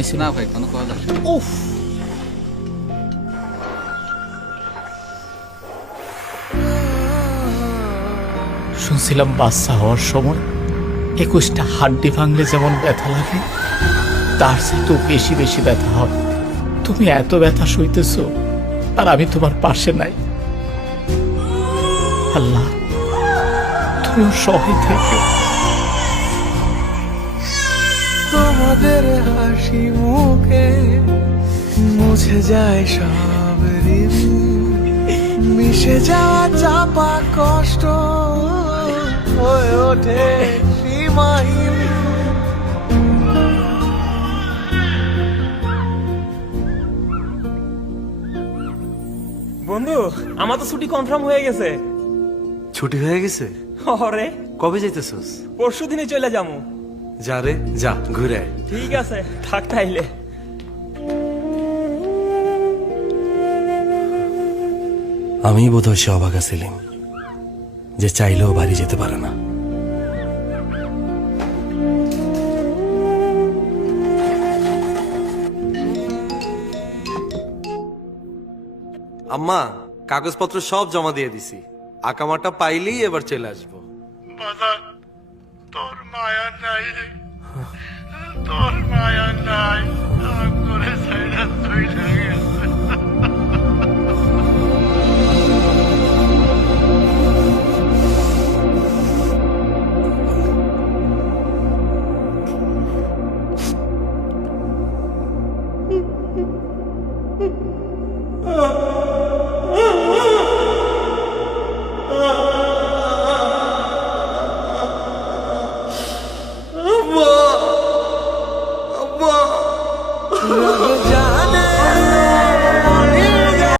হয়েছে? না ভাই, কোনো কথা না। উফ, শুনছিলাম বাচ্চা হওয়ার সময় 21টা হাড্ডি ভাঙলে যেমন ব্যথা লাগে, তার চেয়ে বেশি বেশি ব্যথা হয়। তুমি এত ব্যথা সইতেছ, আর আমি তোমার পাশে নাই। আল্লাহ, তুমিও সহায় থেকে। তোমাদের হাসি মুখে মুছে যায় সব ঋণ, মিশে যাওয়া চাপা কষ্ট হয়ে ওঠে সীমাহীন। বন্ধু, আমার তো ছুটি কনফার্ম হয়ে গেছে। ছুটি হয়ে গেছে? অরে, কবে যাইতেছস? পরশু দিনে চলে যাবো। যা রে যা, ঘুরে আয়। ঠিক আছে, থাক তাইলে। আমি বোধহয় সে অবাগা সেলিম, যে চাইলেও বাড়ি যেতে পারে না। আম্মা, কাগজপত্র সব জমা দিয়ে দিছি। আকামাটা পাইলেই এবার চলে আসবো। তোর মায়া নাই রে, তোর মায়া নাই, করে সাইডা তুই লাগে। रह जा